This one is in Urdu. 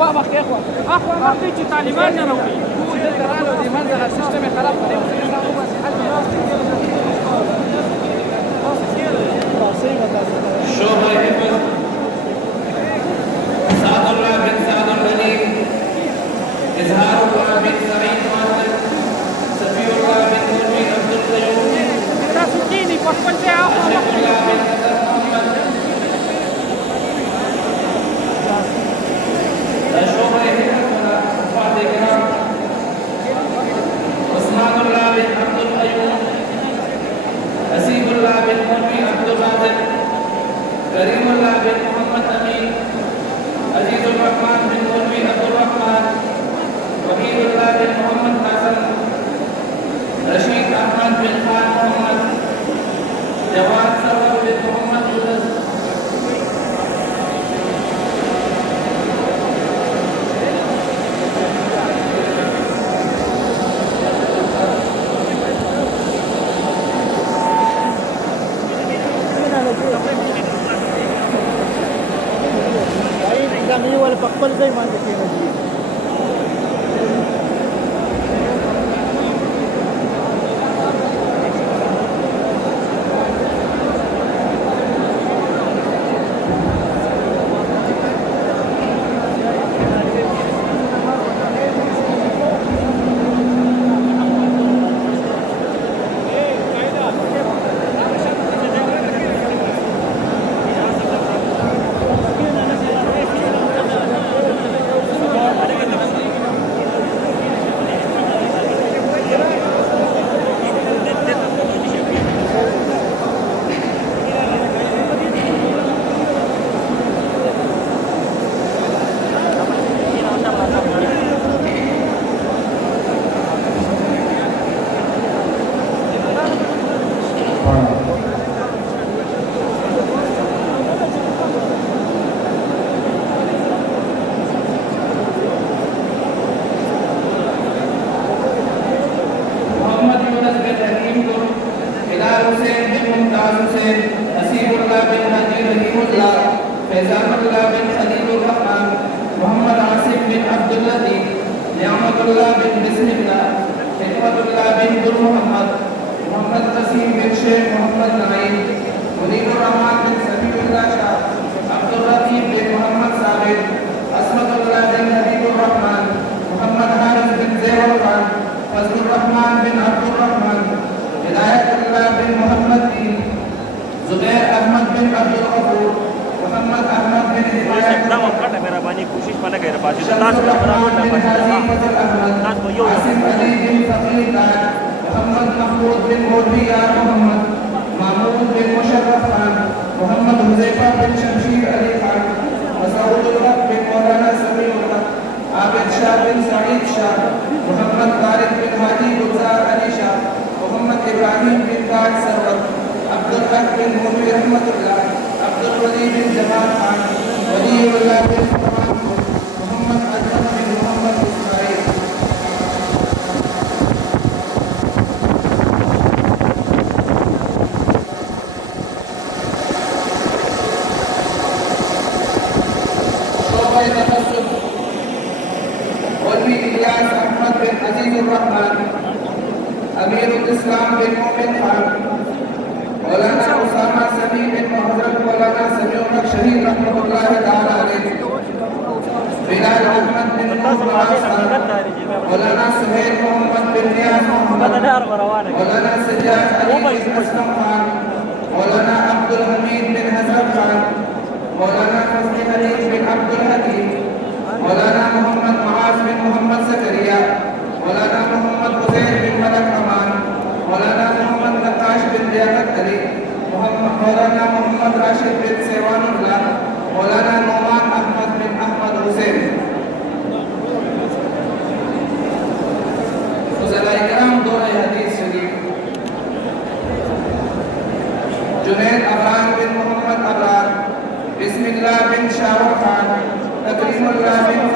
اخوة ما في طالبان نروي هو ده ترى دي منزل السيستم خراب شوبة حفظ سعد الله بن سعد الغني إظهار الله بن سعيد مالك صفي الله بن مرمي عبد القيوم تاسكيني فقلت يا أشرف الله بن حسن محمد شوبة حفظ فاتحة عثمان الله بن عبد القيوم حسيب الله بن مرمي عبد الرازق كريم الله بن محمد أمين عزيز الرحمن بن مرمي عبد الرحمن وحيد الله بن محمد حسن رشيد أحمد بن خان محمد جواد سرور بن محمد Yunus kami wala pakpal zai man ke na ji بسم الله بن شاروخان تكريم الله بن